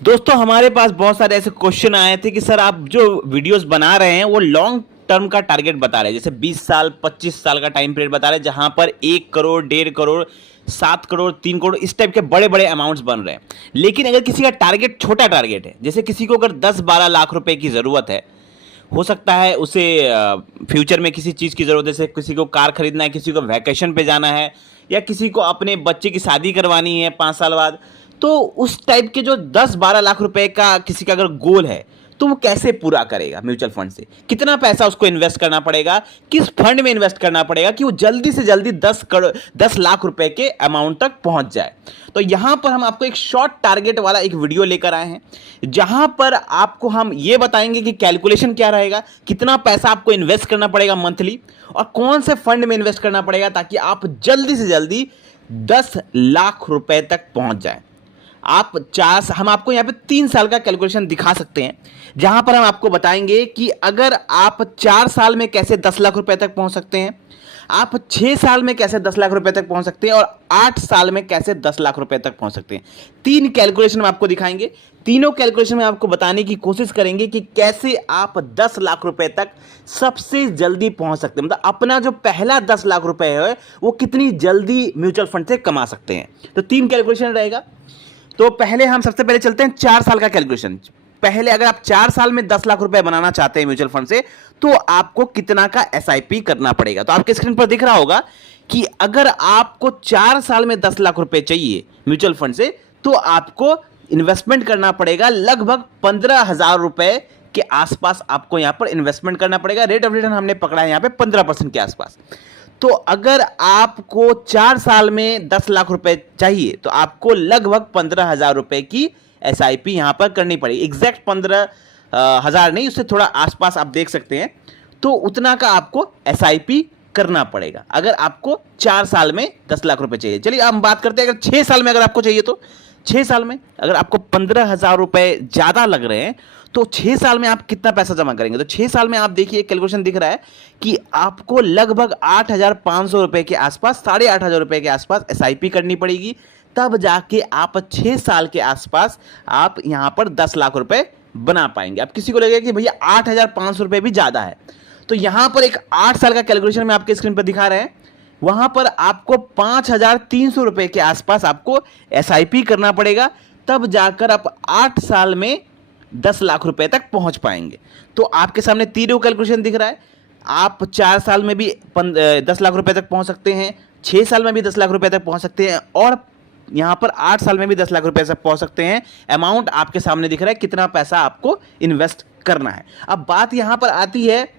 दोस्तों हमारे पास बहुत सारे ऐसे क्वेश्चन आए थे कि सर आप जो वीडियोस बना रहे हैं वो लॉन्ग टर्म का टारगेट बता रहे हैं, जैसे 20 साल 25 साल का टाइम पीरियड बता रहे हैं, जहां पर 1 करोड़ 1.5 करोड़ 7 करोड़ 3 करोड़ इस टाइप के बड़े बड़े अमाउंट्स बन रहे हैं। लेकिन अगर किसी का टारगेट छोटा टारगेट है, जैसे किसी को अगर 10-12 लाख रुपए की ज़रूरत है, हो सकता है उसे फ्यूचर में किसी चीज़ की ज़रूरत है, जैसे किसी को कार खरीदना है, किसी को वैकेशन पे जाना है, या किसी को अपने बच्चे की शादी करवानी है 5 साल बाद, तो उस टाइप के जो 10-12 लाख रुपए का किसी का अगर गोल है, तो वो कैसे पूरा करेगा म्यूचुअल फंड से? कितना पैसा उसको इन्वेस्ट करना पड़ेगा, किस फंड में इन्वेस्ट करना पड़ेगा कि वो जल्दी से जल्दी 10 लाख रुपए के अमाउंट तक पहुंच जाए? तो यहां पर हम आपको एक शॉर्ट टारगेट वाला एक वीडियो लेकर आए हैं, जहां पर आपको हम ये बताएंगे कि कैलकुलेशन क्या रहेगा, कितना पैसा आपको इन्वेस्ट करना पड़ेगा मंथली, और कौन से फंड में इन्वेस्ट करना पड़ेगा ताकि आप जल्दी से जल्दी 10 लाख रुपए तक पहुंच जाए। हम आपको यहाँ पे 3 साल का कैलकुलेशन दिखा सकते हैं, जहां पर हम आपको बताएंगे कि अगर आप 4 साल में कैसे 10 लाख रुपए तक पहुंच सकते हैं, आप 6 साल में कैसे 10 लाख रुपए तक पहुंच सकते हैं, और 8 साल में कैसे 10 लाख रुपए तक पहुंच सकते हैं। 3 कैलकुलेशन हम आपको दिखाएंगे। तीनों कैलकुलेशन में आपको बताने की कोशिश करेंगे कि कैसे आप 10 लाख रुपए तक सबसे जल्दी पहुंच सकते हैं, मतलब अपना जो पहला 10 लाख रुपए है वो कितनी जल्दी म्यूचुअल फंड से कमा सकते हैं। तो 3 कैलकुलेशन रहेगा। तो पहले हम सबसे पहले चलते हैं 4 साल का कैलकुलेशन। पहले अगर आप 4 साल में 10 लाख रुपए बनाना चाहते हैं म्यूचुअल फंड से, तो आपको कितना का एसआईपी करना पड़ेगा। तो आपके स्क्रीन पर दिख रहा होगा कि अगर आपको 4 साल में 10 लाख रुपए चाहिए म्यूचुअल फंड से, तो आपको इन्वेस्टमेंट करना पड़ेगा लगभग 15,000 रुपए के आसपास। आपको यहां पर इन्वेस्टमेंट करना पड़ेगा। रेट ऑफ रिटर्न हमने पकड़ा है यहां पे 15% के आसपास। तो अगर आपको 4 साल में 10 लाख रुपए चाहिए, तो आपको लगभग 15,000 रुपए की एसआईपी यहां पर करनी पड़ेगी। एग्जैक्ट 15,000 नहीं, उससे थोड़ा आसपास आप देख सकते हैं। तो उतना का आपको एसआईपी करना पड़ेगा अगर आपको 4 साल में 10 लाख रुपए चाहिए। चलिए हम बात करते हैं अगर 6 साल में अगर आपको चाहिए, तो 6 साल में अगर आपको 15,000 रुपए ज्यादा लग रहे हैं, तो 6 साल में आप कितना पैसा जमा करेंगे? तो 6 साल में आप देखिए कैलकुलेशन दिख रहा है कि आपको लगभग 8,500 रुपए के आसपास, 8,500 रुपए के आसपास एसआईपी करनी पड़ेगी। तब जाके आप 6 साल के आसपास आप यहां पर 10 लाख रुपए बना पाएंगे। अब किसी को लगेगा कि भैया 8,500 रुपए भी ज्यादा है, तो यहां पर एक 8 साल का कैलकुलेशन में आपके स्क्रीन पर दिखा रहे हैं। वहां पर आपको 5,300 रुपए के आसपास आपको एसआईपी करना पड़ेगा। तब जाकर आप 8 साल में 10 लाख रुपए तक पहुंच पाएंगे। तो आपके सामने तीनों कैलकुलेशन दिख रहा है। आप 4 साल में भी 10 लाख रुपए तक पहुंच सकते हैं, 6 साल में भी 10 लाख रुपए तक पहुंच सकते हैं, और यहां पर 8 साल में भी 10 लाख रुपए तक पहुंच सकते हैं। अमाउंट आपके सामने दिख रहा है, कितना पैसा आपको इन्वेस्ट करना है। अब बात यहां पर आती है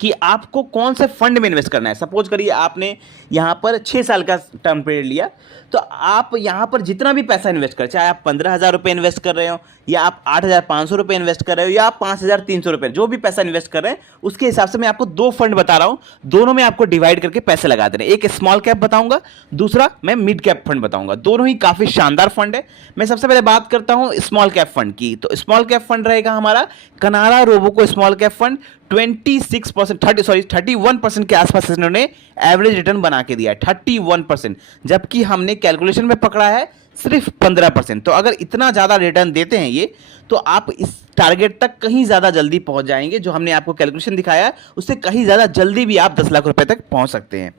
कि आपको कौन से फंड में इन्वेस्ट करना है। सपोज करिए आपने यहां पर 6 साल का टर्म पीरियड लिया, तो आप यहां पर जितना भी पैसा इन्वेस्ट करें, चाहे आप 15,000 रुपए इन्वेस्ट कर रहे हो, या आप 8,500 रुपए इन्वेस्ट कर रहे हो, या आप 5,300 रुपए, जो भी पैसा इन्वेस्ट कर रहे हैं उसके हिसाब से मैं आपको 2 फंड बता रहा हूं। दोनों में आपको डिवाइड करके पैसे लगा देने। एक स्मॉल कैप बताऊंगा, दूसरा मैं मिड कैप फंड बताऊंगा। दोनों ही काफी शानदार फंड है। मैं सबसे पहले बात करता हूं स्मॉल कैप फंड की। तो स्मॉल कैप फंड रहेगा हमारा कनारा रोबोको स्मॉल कैप फंड। 31% के आसपास इन्होंने एवरेज रिटर्न बना के दिया है, 31%, जबकि हमने कैलकुलेशन में पकड़ा है सिर्फ 15%। तो अगर इतना ज़्यादा रिटर्न देते हैं ये, तो आप इस टारगेट तक कहीं ज़्यादा जल्दी पहुंच जाएंगे। जो हमने आपको कैलकुलेशन दिखाया है उससे कहीं ज़्यादा जल्दी भी आप 10 लाख रुपए तक पहुंच सकते हैं।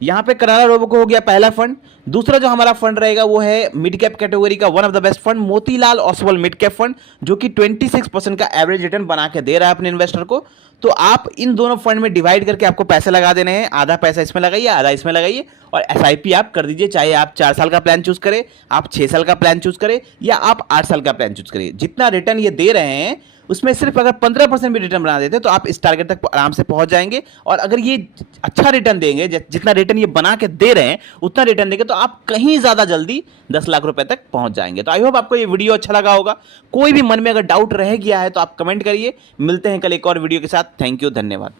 यहां पे कनारा रोबोको हो गया पहला फंड। दूसरा जो हमारा फंड रहेगा वो है मिड कैप कैटेगरी का one of the best fund, Motilal Oswal mid cap fund, जो कि 26% का एवरेज रिटर्न बना के दे रहा है अपने इन्वेस्टर को। तो आप इन दोनों फंड में डिवाइड करके आपको पैसे लगा देने हैं। आधा पैसा इसमें लगाइए, आधा इसमें लगाइए, और एसआईपी आप कर दीजिए। चाहे आप 4 साल का प्लान चूज करें, आप 6 साल का प्लान चूज करें, या आप 8 साल का प्लान चूज करें। जितना रिटर्न ये दे रहे हैं उसमें सिर्फ अगर 15% भी रिटर्न बना देते तो आप इस टारगेट तक आराम से पहुंच जाएंगे। और अगर ये अच्छा रिटर्न देंगे, जितना रिटर्न ये बना के दे रहे हैं उतना रिटर्न देंगे, तो आप कहीं ज्यादा जल्दी 10 लाख रुपए तक पहुंच जाएंगे। तो आई होप आपको ये वीडियो अच्छा लगा होगा। कोई भी मन में अगर डाउट रह गया है तो आप कमेंट करिए। मिलते हैं कल एक और वीडियो के साथ। थैंक यू, धन्यवाद।